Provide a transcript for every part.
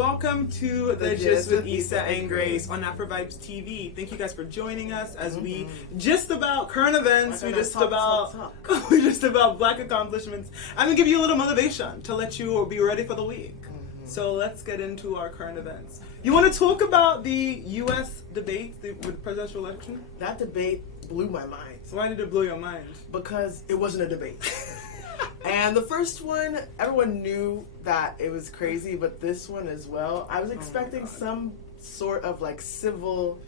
welcome to the Gist with Ysa and Grace on Afrovibes TV. Thank you guys for joining us as we just about current events, we just about Black accomplishments. I'm gonna give you a little motivation to let you be ready for the week. So let's get into our current events. You want to talk about the U.S. debate with the presidential election? That debate blew my mind. Why did it blow your mind? Because it wasn't a debate. And the first one, everyone knew that it was crazy, but this one as well, I was expecting some sort of like civil,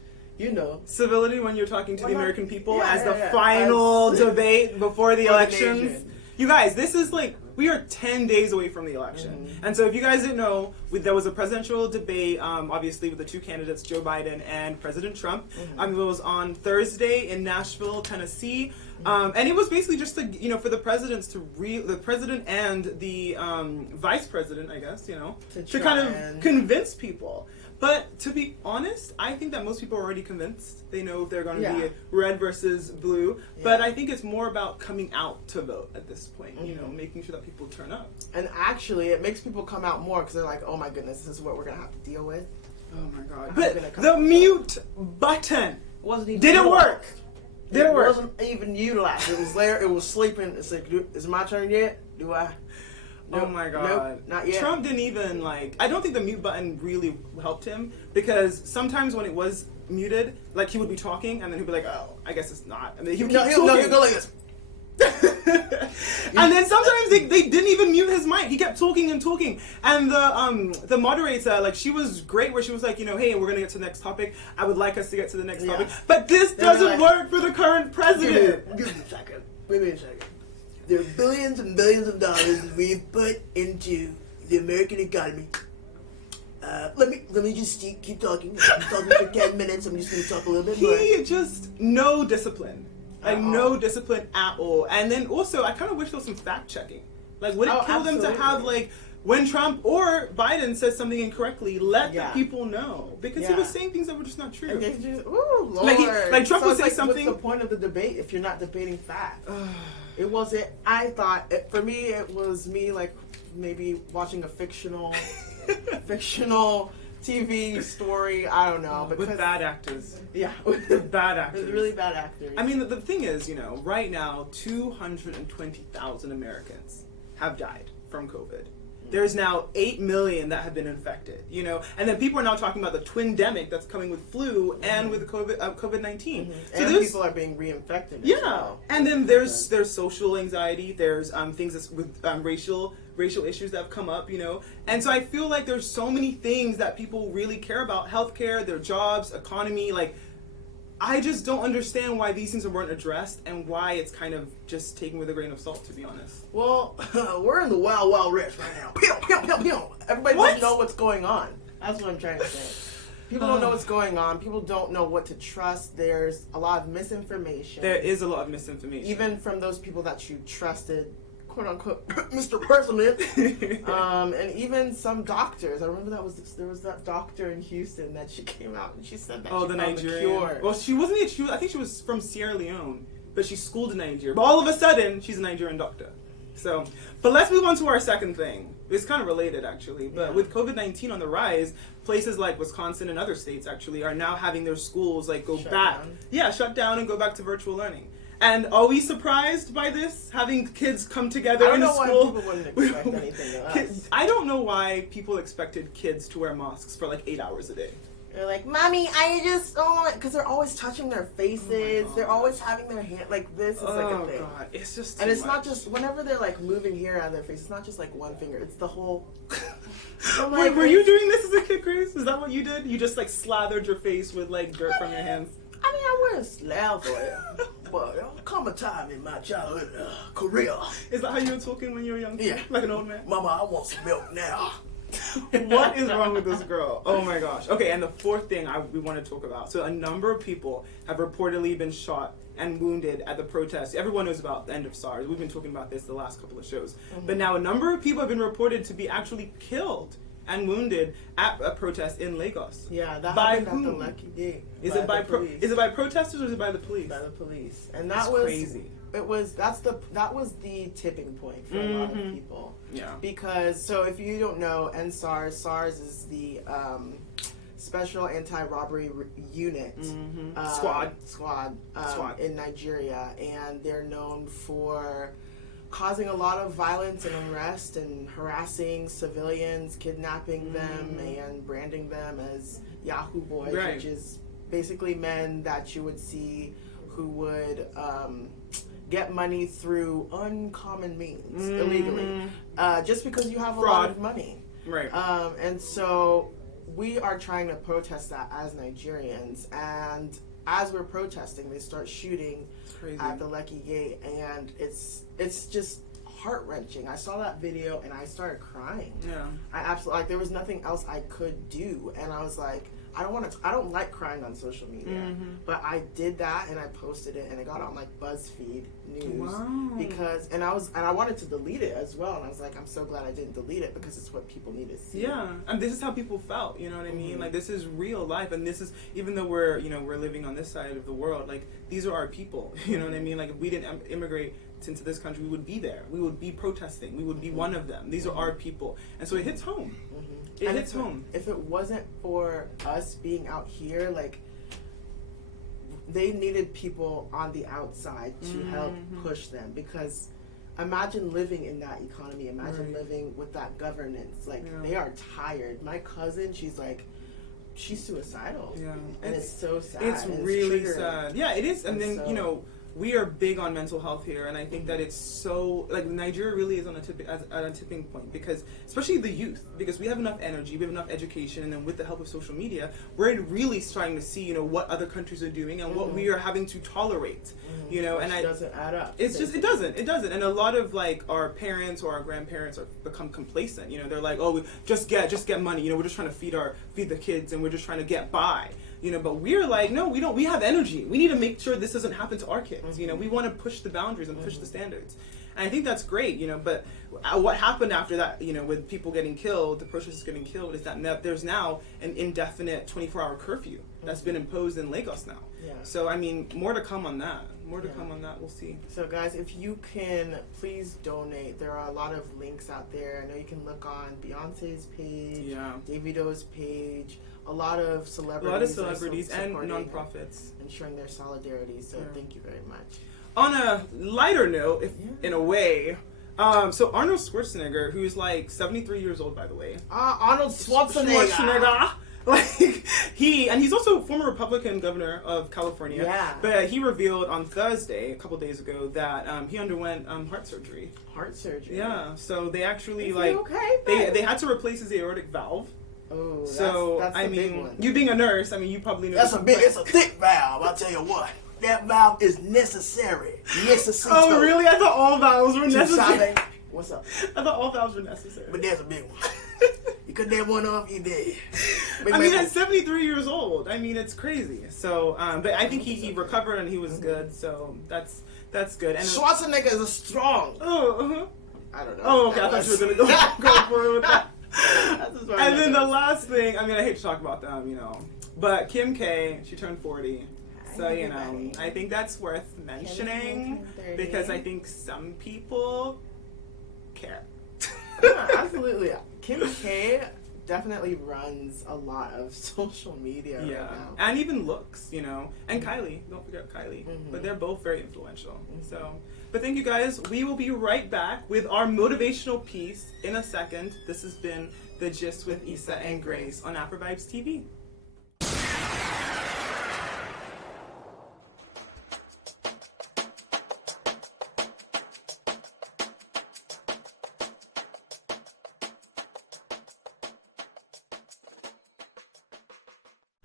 civility when you're talking to the American people as the final debate before the elections. You guys, this is like, we are 10 days away from the election. And so if you guys didn't know, there was a presidential debate, obviously with the two candidates, Joe Biden and President Trump. It was on Thursday in Nashville, Tennessee. And it was basically just to, for the presidents the president and the vice president, I guess, to kind of convince people. But to be honest, I think that most people are already convinced. They know if they're going to be red versus blue. Yeah. But I think it's more about coming out to vote at this point, making sure that people turn up. And actually, it makes people come out more because they're like, oh my goodness, this is what we're going to have to deal with. Oh my God. But the mute button didn't work. It wasn't even utilized. It was there. It was sleeping. It's like, is it my turn yet? Do I? Nope, oh my God. Nope, not yet. Trump didn't even I don't think the mute button really helped him because sometimes when it was muted, he would be talking and then he'd be like, oh, I guess it's not. And then he'll go like this. And then sometimes they didn't even mute his mic. He kept talking and talking. And the moderator, she was great where she was like, hey, we're going to get to the next topic. I would like us to get to the next topic. But this doesn't work for the current president. Give me a second. Wait a second. There are billions and billions of dollars that we've put into the American economy. Let me just keep talking. I'm talking for 10 minutes. I'm just going to talk a little bit more. He just no discipline. No discipline at all. And then also, I kind of wish there was some fact checking. Would it kill them to have when Trump or Biden says something incorrectly, let the people know because he was saying things that were just not true. And just, ooh, Lord. Trump would say something. What's the point of the debate if you're not debating facts? It wasn't. I thought for me it was me maybe watching a fictional TV story. I don't know, with bad actors. Yeah, with bad actors. With really bad actors. I mean, the thing is, right now 220,000 Americans have died from COVID. There's now 8 million that have been infected, and then people are now talking about the twindemic that's coming with flu and with COVID-19. So and people are being reinfected. Yeah, and then there's social anxiety. There's things that's with racial issues that have come up, and so I feel like there's so many things that people really care about: healthcare, their jobs, economy, I just don't understand why these things weren't addressed and why it's kind of just taken with a grain of salt, to be honest. Well, we're in the wild, wild west right now. Pew, pew, pew, pew. Everybody doesn't know what's going on. That's what I'm trying to say. People don't know what's going on. People don't know what to trust. There's a lot of misinformation. There is a lot of misinformation. Even from those people that you trusted, quote unquote, Mr. President. And even some doctors. I remember there was that doctor in Houston that she came out and she said that she the found Nigerian. the cure. Well, she wasn't. I think she was from Sierra Leone, but she schooled in Nigeria. But all of a sudden, she's a Nigerian doctor. So, but let's move on to our second thing. It's kind of related, actually. But with COVID-19 on the rise, places like Wisconsin and other states actually are now having their schools shut down and go back to virtual learning. And are we surprised by this? Having kids come together in a school? I don't know why people wouldn't expect anything else. I don't know why people expected kids to wear masks for 8 hours a day. They're like, Mommy, I just don't want it. Because they're always touching their faces. They're always having their hand this. Is a thing. Oh, God. It's just too And it's much. not just, whenever they're moving hair out of their face, it's not just one finger. It's the whole... Wait, were you doing this as a kid, Grace? Is that what you did? You just slathered your face with dirt from your hands? I mean, I wouldn't slap for it. But there come a time in my childhood career. Is that how you were talking when you were young? Yeah. Like an old man? Mama, I want some milk now. What is wrong with this girl? Oh my gosh. Okay, and the fourth thing we want to talk about. So a number of people have reportedly been shot and wounded at the protests. Everyone knows about the end of SARS. We've been talking about this the last couple of shows. But now a number of people have been reported to be actually killed and wounded at a protest in Lagos. Yeah, that by happened whom? at the Lucky Gate. Is it by protesters or is it by the police? By the police, and That's that was crazy. That was the tipping point for a lot of people. Yeah. Because if you don't know, SARS is the Special Anti-Robbery Unit Squad in Nigeria, and they're known for causing a lot of violence and unrest and harassing civilians, kidnapping them, and branding them as Yahoo boys, which is basically men that you would see who would get money through uncommon means illegally, just because you have a lot of money. Right. And so we are trying to protest that as Nigerians, and as we're protesting, they start shooting at the Lekki Gate, and it's just heart-wrenching. I saw that video and I started crying. Yeah. I absolutely, there was nothing else I could do, and I was like, I don't like crying on social media, but I did that and I posted it and it got on like BuzzFeed News because I wanted to delete it as well, and I was like, I'm so glad I didn't delete it because it's what people need to see. Yeah, and this is how people felt. You know what I mean? Like, this is real life, and this is, even though we're living on this side of the world, like, these are our people. You know what I mean? Like, if we didn't immigrate into this country, we would be there. We would be protesting. We would be one of them. These are our people, and so it hits home. It hits home. If it wasn't for us being out here, like, they needed people on the outside to help push them, because imagine living in that economy. Imagine living with that governance. Like, they are tired. My cousin, she's suicidal. Yeah. And it's so sad. It's really sad. Yeah, it is. And then, we are big on mental health here, and I think that it's so, like, Nigeria really is on a tipping point, because especially the youth, because we have enough energy, we have enough education, and then with the help of social media, we're really starting to see, what other countries are doing and what we are having to tolerate, and it doesn't add up. It's just, it doesn't, and a lot of, like, our parents or our grandparents become complacent. They're like, oh, we just get money. We're just trying to feed the kids, and we're just trying to get by. But we're like, no, we don't. We have energy. We need to make sure this doesn't happen to our kids. We want to push the boundaries and push the standards. And I think that's great, but what happened after that, with people getting killed, the protesters getting killed, is that there's now an indefinite 24-hour curfew that's been imposed in Lagos now. Yeah. So, I mean, more to come on that. We'll see. So, guys, if you can, please donate. There are a lot of links out there. I know you can look on Beyonce's page, Davido's page. A lot of celebrities and nonprofits and showing their solidarity. So thank you very much. On a lighter note, in a way, so Arnold Schwarzenegger, who's like 73 years old, by the way. Arnold Schwarzenegger. Like, he's also a former Republican governor of California. Yeah. But he revealed on Thursday, a couple days ago, that he underwent heart surgery. Heart surgery. Yeah. So they actually they had to replace his aortic valve. Oh, so that's I the mean, big one. You being a nurse, I mean, you probably know. It's a thick valve. I'll tell you what. That valve is necessary. Oh, really? I thought all valves were necessary. What's up? I thought all valves were necessary. But there's a big one. You cut that one off, you dead. I mean, at 73 years old, I mean, it's crazy. So, but I think he recovered and he was good. So that's good. And Schwarzenegger is strong. Oh, I don't know. Oh, okay. I thought you were gonna go forward with that. And then the last thing, I mean, I hate to talk about them, but Kim K, she turned 40. So, I think that's worth mentioning because I think some people care. Yeah, absolutely. Kim K definitely runs a lot of social media right now. And even looks, and Kylie. Don't forget Kylie. But they're both very influential. So, but thank you guys. We will be right back with our motivational piece in a second. This has been The Gist with Ysa and Grace on Afrovibes TV.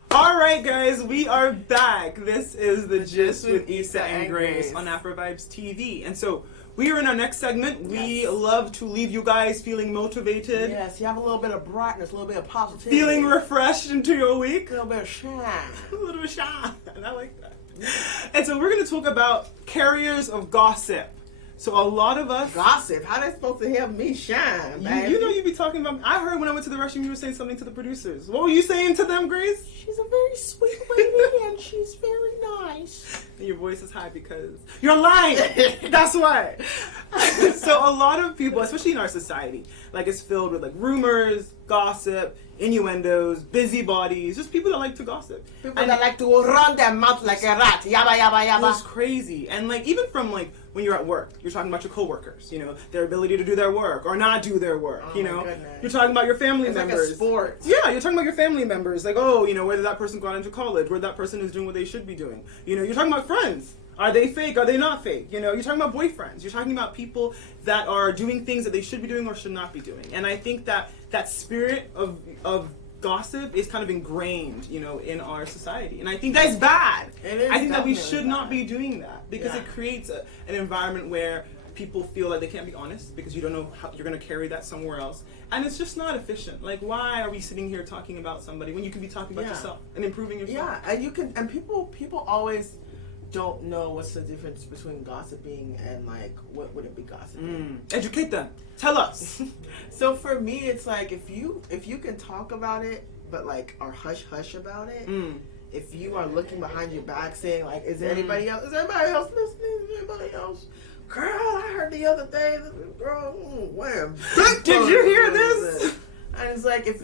Alright guys, we are back. This is The Gist with Ysa and Grace on Afrovibes TV. And so, we are in our next segment. We love to leave you guys feeling motivated. Yes, you have a little bit of brightness, a little bit of positivity. Feeling refreshed into your week. A little bit of shine. A little bit of shine. I like that. And so we're going to talk about carriers of gossip. So a lot of us gossip. How they supposed to help me shine, baby? You know you be talking about. I heard when I went to the restroom, you were saying something to the producers. What were you saying to them, Grace? She's a very sweet lady and she's very nice. And your voice is high because you're lying. That's why. So a lot of people, especially in our society, like it's filled with like rumors, gossip, innuendos, busybodies, just people that like to gossip. People that like to run their mouth like a rat. Yabba, yabba, yabba. It's crazy. And like even from like when you're at work, you're talking about your coworkers, you know, their ability to do their work or not do their work, Oh you know. goodness. You're talking about your family It's members. like a sport. Yeah, you're talking about your family members. Like, oh, you know, whether that person got into college, whether that person is doing what they should be doing. You know, you're talking about friends. Are they fake? Are they not fake? You know, you're talking about boyfriends. You're talking about people that are doing things that they should be doing or should not be doing. And I think that that spirit of gossip is kind of ingrained, you know, in our society. And I think that's bad. I think that we should not be doing that because it creates an environment where people feel like they can't be honest because you don't know how you're going to carry that somewhere else. And it's just not efficient. Like, why are we sitting here talking about somebody when you could be talking about yourself and improving yourself? Yeah, and you can, and people always don't know what's the difference between gossiping and like what would it be gossiping. Educate them. Tell us. So for me, it's like if you can talk about it, but like are hush hush about it. If you are looking behind your back saying like, is there anybody else? Is anybody else listening? Is anybody else? Girl, I heard the other day, girl, wham. Did you hear this? And it's like if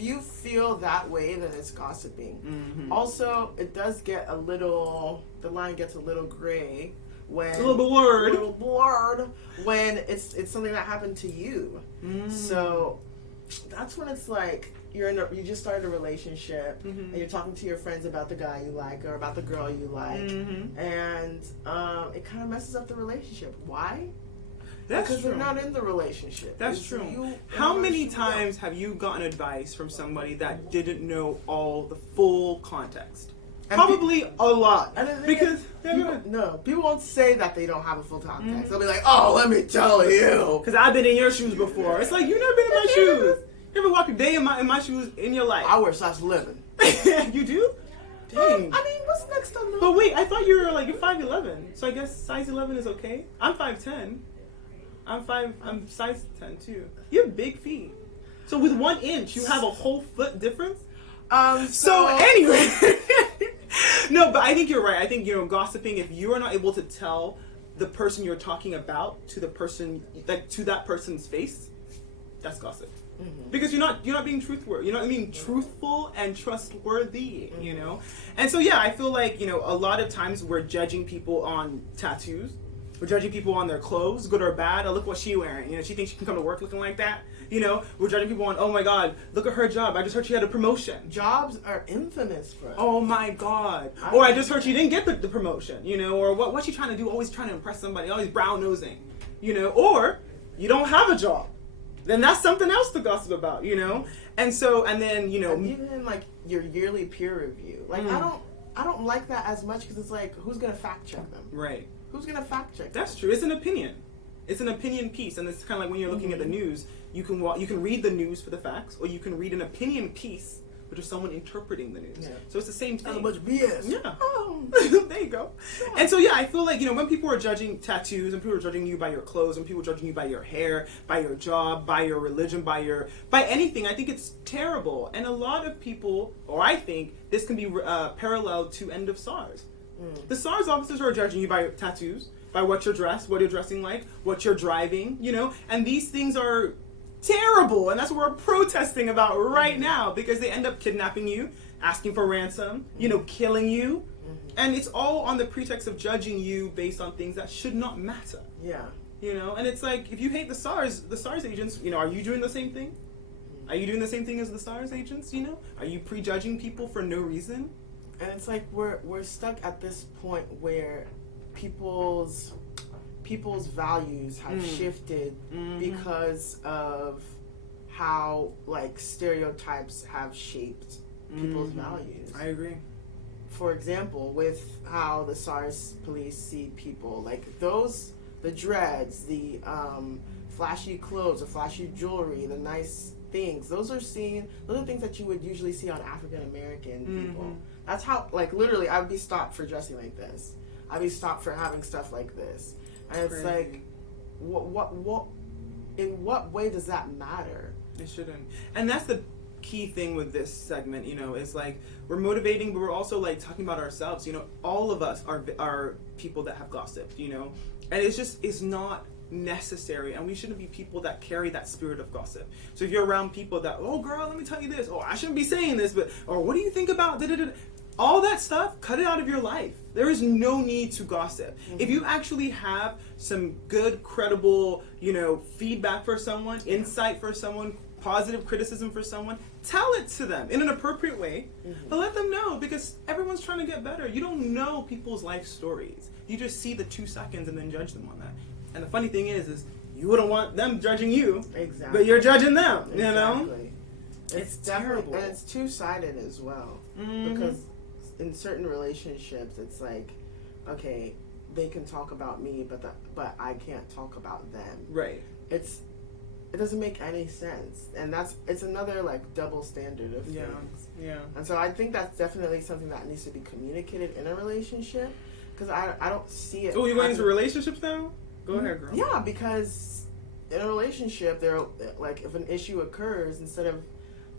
you feel that way, then it's gossiping. Also, it does get the line gets a little gray when a little blurred when it's something that happened to you. So that's when it's like you just started a relationship and you're talking to your friends about the guy you like or about the girl you like, and it kind of messes up the relationship. Why? Because they're not in the relationship. That's true. How many times have you gotten advice from somebody that didn't know all the full context? And probably a lot. Because people won't say that they don't have a full context. They'll be like, "Oh, let me tell you." Because I've been in your shoes before. It's like you've never been in my shoes. You ever walk a day in my shoes in your life? I wear size 11. You do? Dang. I mean, what's next on the? But wait, I thought you're 5'11", so I guess size 11 is okay. I'm 5'10". I'm size 10 too. You have big feet. So with 1 inch, you have a whole foot difference. So anyway, no, but I think you're right. I think gossiping. If you are not able to tell the person you're talking about to the person, like to that person's face, that's gossip. Because you're not being truthful. You're not being truthful and trustworthy. You know, and so yeah, I feel like a lot of times we're judging people on tattoos. We're judging people on their clothes, good or bad. Oh, look what she's wearing. She thinks she can come to work looking like that. We're judging people on, oh my God, look at her job. I just heard she had a promotion. Jobs are infamous for us. Oh my God. Or I just heard she didn't get the promotion, or what's she trying to do? Always trying to impress somebody, always brown nosing, or you don't have a job. Then that's something else to gossip about, And so, and then, And even in like your yearly peer review, like I don't like that as much because it's like, who's going to fact check them? Right. Who's going to fact check? That's true. It's an opinion. It's an opinion piece, and it's kind of like when you're looking at the news. You can read the news for the facts, or you can read an opinion piece, which is someone interpreting the news. Yeah. So it's the same thing. That's a bunch of BS. Yeah. Oh. There you go. Yeah. And so yeah, I feel like when people are judging tattoos, and people are judging you by your clothes, and people are judging you by your hair, by your job, by your religion, by anything, I think it's terrible. And a lot of people, or I think this can be paralleled to end of SARS. The SARS officers are judging you by your tattoos, by what you're dressed, what you're dressing like, what you're driving, and these things are terrible, and that's what we're protesting about right now, because they end up kidnapping you, asking for ransom, killing you, and it's all on the pretext of judging you based on things that should not matter. Yeah. And it's like, if you hate the SARS agents, are you doing the same thing? Are you doing the same thing as the SARS agents, Are you prejudging people for no reason? And it's like we're stuck at this point where people's values have shifted because of how like stereotypes have shaped people's values. I agree. For example, with how the SARS police see people, like the dreads, the flashy clothes, the flashy jewelry, the nice things, those are things that you would usually see on African American people. That's how, like, literally, I would be stopped for dressing like this. I'd be stopped for having stuff like this. And it's like, what in what way does that matter? It shouldn't. And that's the key thing with this segment, you know, is like we're motivating, but we're also like talking about ourselves. You know, all of us are people that have gossiped, you know, and it's not necessary, and we shouldn't be people that carry that spirit of gossip. So if you're around people that, oh girl, let me tell you this, oh I shouldn't be saying this, but or what do you think about da-da-da-da? All that stuff, cut it out of your life. There is no need to gossip. If you actually have some good, credible, you know, feedback for someone, insight for someone, positive criticism for someone, tell it to them in an appropriate way, but let them know, because everyone's trying to get better. You don't know people's life stories. You just see the 2 seconds and then judge them on that. And the funny thing is you wouldn't want them judging you, exactly, but you're judging them, exactly. you know? It's terrible. And it's two-sided as well, because in certain relationships, it's like, okay, they can talk about me, but I can't talk about them. Right. It doesn't make any sense, and it's another like double standard of things. Yeah. And so I think that's definitely something that needs to be communicated in a relationship, because I don't see it. Oh, you're going into relationships now? Go ahead, girl. Yeah, because in a relationship, they're like, if an issue occurs, instead of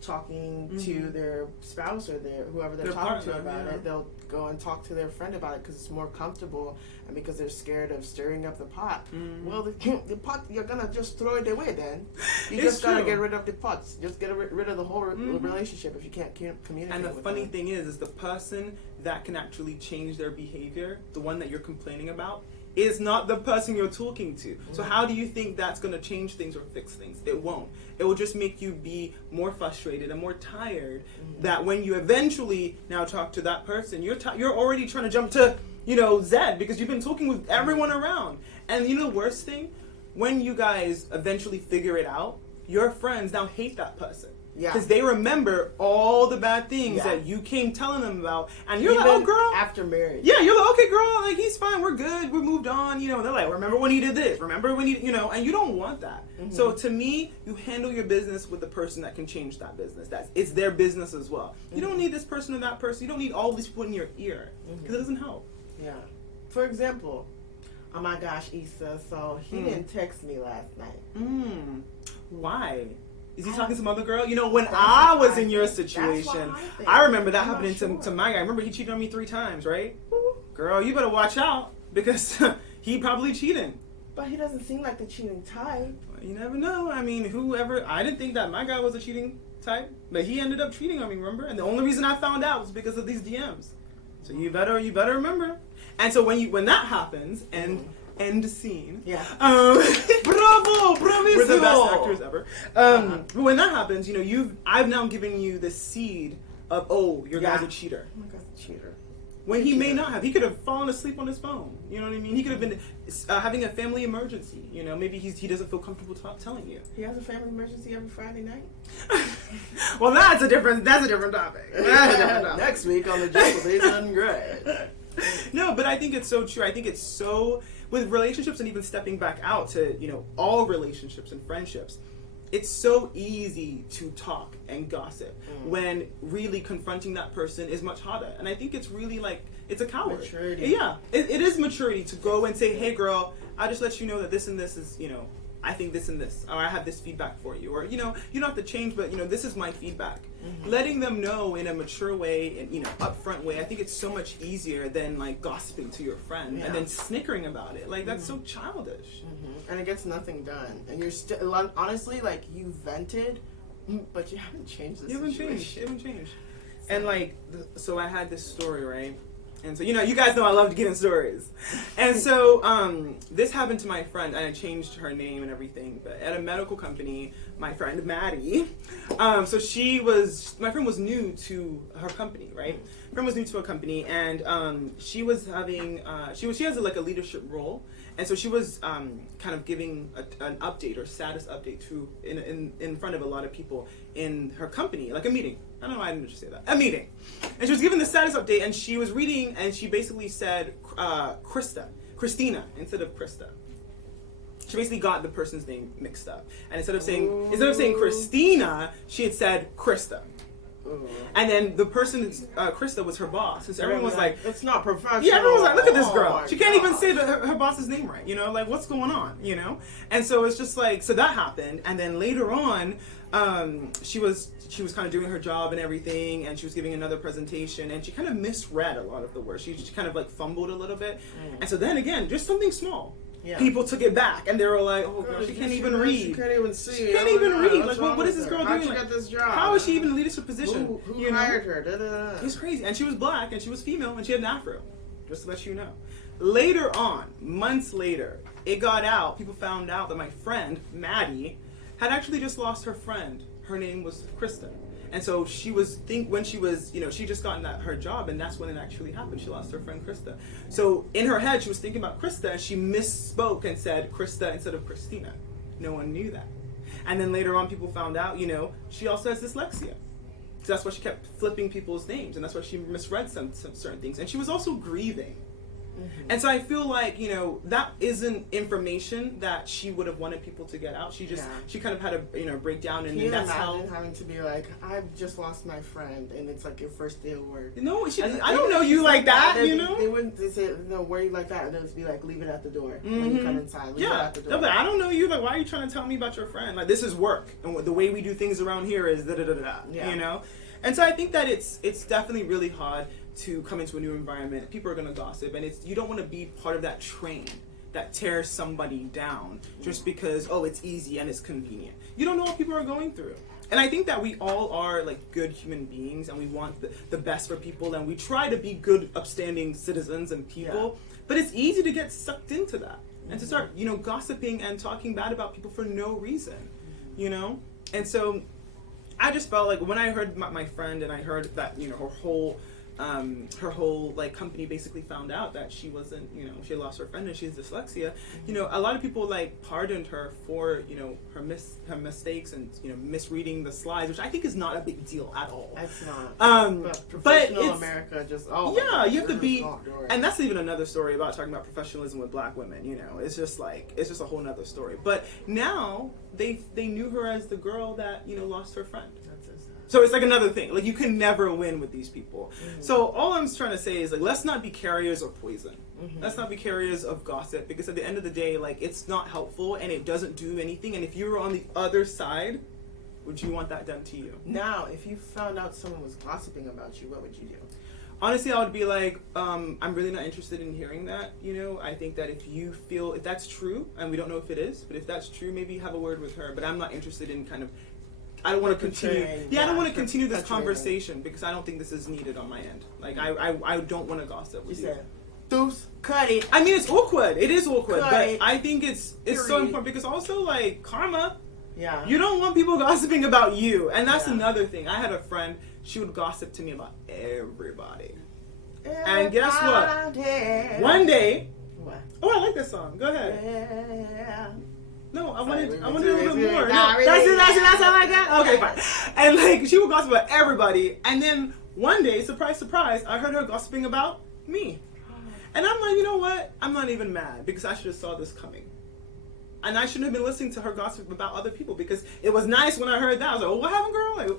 talking to their spouse or whoever they're talking to about it, they'll go and talk to their friend about it because it's more comfortable, and because they're scared of stirring up the pot. Well, the pot, you're gonna just throw it away then. You just gotta get rid of the pots. Just get rid of the whole relationship if you can't communicate. And the with funny them. thing is the person that can actually change their behavior, the one that you're complaining about, is not the person you're talking to. So how do you think that's going to change things or fix things? It won't. It will just make you be more frustrated and more tired, that when you eventually now talk to that person, you're already trying to jump to, you know, Zed, because you've been talking with everyone around. And you know the worst thing? When you guys eventually figure it out, your friends now hate that person. Yeah. Because they remember all the bad things that you came telling them about. And you're like, oh, girl. After marriage. Yeah, you're like, okay, girl, like, he's fine. We're good. We moved on. You know, and they're like, remember when he did this? Remember when he, you know, and you don't want that. So to me, you handle your business with the person that can change that business. It's their business as well. You don't need this person or that person. You don't need all these people in your ear, because it doesn't help. Yeah. For example, oh my gosh, Ysa, so he didn't text me last night. Why? Is he talking to some other girl? You know, when I was in your situation, I remember that happening to my guy. Remember, he cheated on me 3 times, right? Girl, you better watch out, because he probably cheating. But he doesn't seem like the cheating type. You never know. I mean, I didn't think that my guy was a cheating type, but he ended up cheating on me, remember? And the only reason I found out was because of these DMs. So you better remember. And so when that happens, and end scene. Yeah. Bravo, bravissimo. We're the best actors ever. But when that happens, you know, I've now given you the seed of, oh, your guy's a cheater. Oh my guy's a cheater. When he may not have. He could have fallen asleep on his phone. You know what I mean? He could have been having a family emergency. You know, maybe he doesn't feel comfortable telling you. He has a family emergency every Friday night? Well, that's a different topic. Next week on the Ysa and Grace. No, but I think it's so true. I think it's so, with relationships and even stepping back out to, you know, all relationships and friendships, it's so easy to talk and gossip when really confronting that person is much harder. And I think it's really like, it's a coward. Maturity. Yeah, it is maturity to go and say, hey girl, I just let you know that this and this is, you know, I think this and this, or I have this feedback for you, or, you know, you don't have to change, but, you know, this is my feedback. Letting them know in a mature way, and, you know, upfront way, I think it's so much easier than, like, gossiping to your friend and then snickering about it. Like, that's so childish. And it gets nothing done. And you're still, honestly, like, you vented, but you haven't changed the situation. You haven't changed. So. And, like, so I had this story, right? And so, you know, you guys know I love to get in stories. And so, this happened to my friend, and I changed her name and everything, but at a medical company, my friend Maddie, so my friend was new to her company, right? My friend was new to a company, and she was having, she has like a leadership role, and so she was kind of giving an update or status update to in front of a lot of people in her company, like a meeting. I don't know why I didn't just say that. A meeting. And she was giving the status update, and she was reading, and she basically said Christina instead of Krista. She basically got the person's name mixed up, and instead of saying Christina, she had said Krista. Ooh. And then the person, Krista, was her boss. And so everyone was like, it's not professional. yeah, everyone was like, look at this Oh girl. my She can't even God. say her boss's name right, you know, like what's going on, you know? And so it's just like, so that happened. And then later on, she was kind of doing her job and everything, and she was giving another presentation, and she kind of misread a lot of the words. She kind of like fumbled a little bit. And so then again, just something small. Yeah. People took it back, and they were like, "Oh, girl, she can't even read. She can't even see. She can't even read. What's Like, wrong what is with this girl her? How'd doing? she Like, get this job? how is she even in a leadership position? Who you know? hired her? Da, da, da. It's crazy. And she was black, and she was female, and she had an afro. Just to let you know. Later on, months later, it got out. People found out that my friend Maddie had actually just lost her friend. Her name was Krista. And so she was when she was, you know, she just gotten her job, and that's when it actually happened. She lost her friend Krista. So in her head, she was thinking about Krista, and she misspoke and said Krista instead of Christina. No one knew that. And then later on, people found out, you know, she also has dyslexia. So that's why she kept flipping people's names, and that's why she misread some certain things. And she was also grieving. And so I feel like, you know, that isn't information that she would have wanted people to get out. She just, she kind of had a, you know, breakdown, and Can you that's imagine how. having to be like, I've just lost my friend, and it's like your first day of work. No, I don't know you like that, you know? They wouldn't say, no, where you like that, and then it'd be like, leave it at the door. When you come inside, leave it at the door. No, but I don't know you. Like, why are you trying to tell me about your friend? Like, this is work, and the way we do things around here is da da da da. You know, and so I think that it's definitely really hard to come into a new environment. People are gonna gossip, and you don't want to be part of that train that tears somebody down just because it's easy and it's convenient. You don't know what people are going through. And I think that we all are like good human beings, and we want the best for people, and we try to be good, upstanding citizens and people. But it's easy to get sucked into that and to start, you know, gossiping and talking bad about people for no reason, you know. And so I just felt like when I heard my friend, and I heard that, you know, her whole like company basically found out that she wasn't, you know, she lost her friend and she has dyslexia. You know, a lot of people like pardoned her for, you know, her mistakes and, you know, misreading the slides, which I think is not a big deal at all. It's not. But professional it's, America just you have to be, and that's even another story about talking about professionalism with black women. You know, it's just a whole nother story. But now they knew her as the girl that, you know, lost her friend. So it's like another thing. Like, you can never win with these people. So all I'm trying to say is, like, let's not be carriers of poison. Let's not be carriers of gossip, because at the end of the day, like, it's not helpful and it doesn't do anything. And if you were on the other side, would you want that done to you? Now, if you found out someone was gossiping about you, what would you do? Honestly, I would be like, I'm really not interested in hearing that. You know, I think that if that's true, and we don't know if it is, but if that's true, maybe have a word with her. But I'm not interested in kind of, I don't want to continue. I don't want to continue this conversation, because I don't think this is needed on my end. Like, I don't want to gossip with you. Deuce, cut it. I mean, it's awkward. It is awkward, but I think it's so Period. important, because also, like, karma. Yeah. You don't want people gossiping about you, and that's another thing. I had a friend. She would gossip to me about everybody. And guess what? One day. What? Oh, I like this song. Go ahead. Yeah. No, I Sorry, wanted we a were little bit more. Nah, No, really? that's how I got. Okay, fine. And like, she would gossip about everybody, and then one day, surprise, surprise, I heard her gossiping about me, and I'm like, you know what? I'm not even mad, because I should have saw this coming, and I shouldn't have been listening to her gossip about other people, because it was nice when I heard that. I was like, oh, what happened, girl? Like,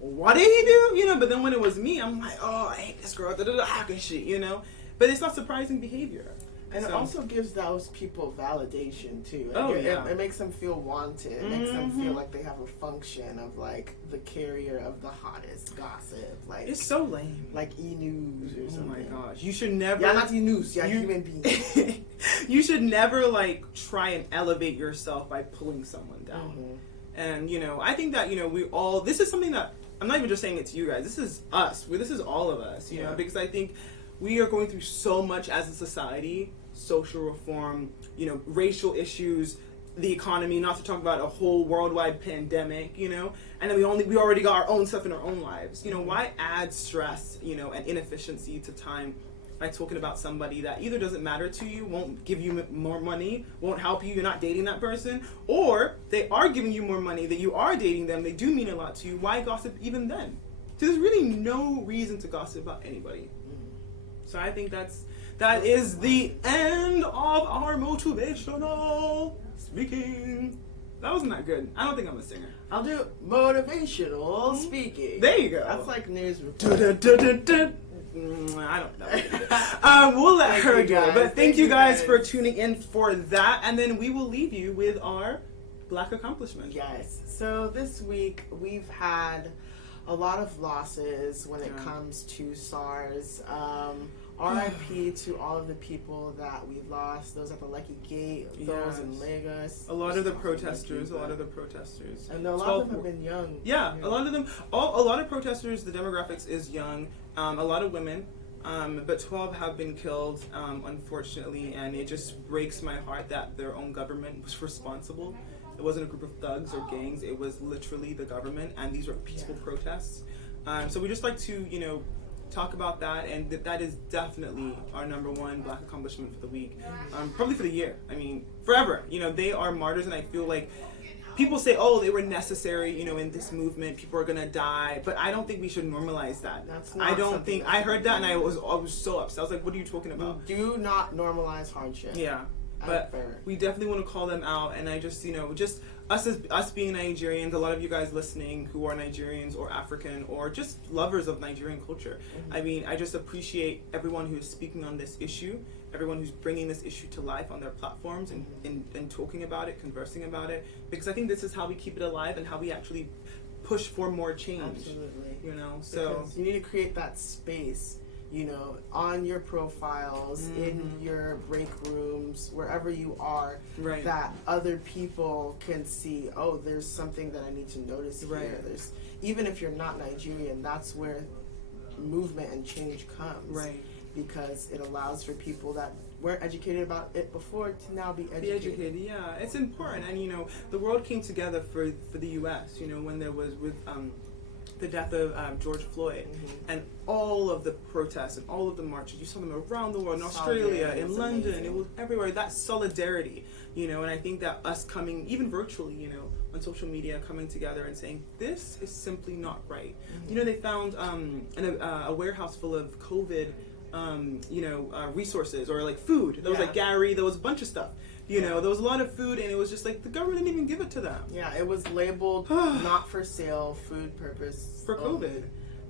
what did he do? You know. But then when it was me, I'm like, oh, I hate this girl. How can she? You know. But it's not surprising behavior. And it also gives those people validation too. It makes them feel wanted. It makes them feel like they have a function of like the carrier of the hottest gossip. Like, it's so lame. Like E-News or something. Oh my gosh. You should never. Yeah, not E-News. Yeah, human beings. You should never like try and elevate yourself by pulling someone down. And you know, I think that, you know, we all. This is something that I'm not even just saying it to you guys. This is us. This is all of us. You know, because I think we are going through so much as a society. Social reform, you know, racial issues, the economy, not to talk about a whole worldwide pandemic, you know, and then we already got our own stuff in our own lives. You know, why add stress, you know, and inefficiency to time by talking about somebody that either doesn't matter to you, won't give you more money, won't help you, you're not dating that person, or they are giving you more money, that you are dating them, they do mean a lot to you. Why gossip even then? So there's really no reason to gossip about anybody. So I think that is the end of our motivational speaking. That wasn't that good. I don't think I'm a singer. I'll do motivational speaking. There you go. That's like news I don't know. We'll let her do it. But thank you guys for tuning in for that. And then we will leave you with our Black accomplishment. Yes. So this week we've had a lot of losses when it comes to SARS. RIP to all of the people that we lost, those at the Lucky Gate, those in Lagos. A lot of the protesters. And a lot of them have been young. Yeah, a lot of them. A lot of protesters, the demographics is young. A lot of women. But 12 have been killed, unfortunately, and it just breaks my heart that their own government was responsible. It wasn't a group of thugs or gangs, it was literally the government, and these were peaceful protests. So we just like to, talk about that, and that is definitely our number one Black accomplishment for the week. Probably for the year. I mean, forever. They are martyrs, and I feel like people say, oh, they were necessary, in this movement, people are gonna die, but I don't think we should normalize that. I heard that and I was so upset. I was like, what are you talking about? Do not normalize hardship. Yeah. But we definitely want to call them out, and I just, just us being Nigerians, a lot of you guys listening who are Nigerians or African or just lovers of Nigerian culture. I mean, I just appreciate everyone who is speaking on this issue, everyone who's bringing this issue to life on their platforms and talking about it, conversing about it, because I think this is how we keep it alive and how we actually push for more change. Absolutely. So because you need to create that space, on your profiles, in your break rooms, wherever you are, that other people can see, oh, there's something that I need to notice here. Even if you're not Nigerian, that's where movement and change comes. Right. Because it allows for people that weren't educated about it before to now be educated. Yeah, it's important. And, the world came together for the U.S., when there was with the death of George Floyd, and all of the protests and all of the marches. You saw them around the world, in Australia, in London, amazing. It was everywhere. That solidarity, and I think that us coming, even virtually, on social media, coming together and saying, this is simply not right. They found a warehouse full of COVID, resources, or like food. There was like Gary, there was a bunch of stuff. There was a lot of food, and it was just like the government didn't even give it to them. Yeah, it was labeled not for sale, food purpose for COVID,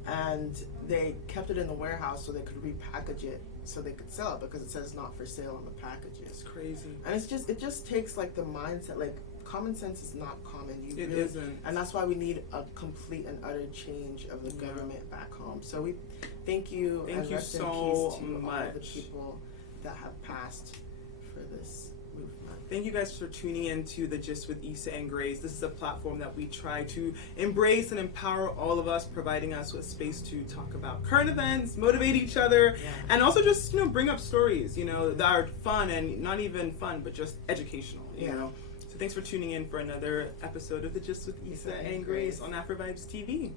and they kept it in the warehouse so they could repackage it so they could sell it because it says not for sale on the packages. It's crazy, and it just takes like the mindset, like common sense is not common. It isn't, and that's why we need a complete and utter change of the government back home. So we thank you so much to all the people that have passed for this. Thank you guys for tuning in to The Gist with Ysa and Grace. This is a platform that we try to embrace and empower all of us, providing us with space to talk about current events, motivate each other, and also just, bring up stories, that are fun and not even fun, but just educational, you know. So thanks for tuning in for another episode of The Gist with Ysa and Grace on Afrovibes TV.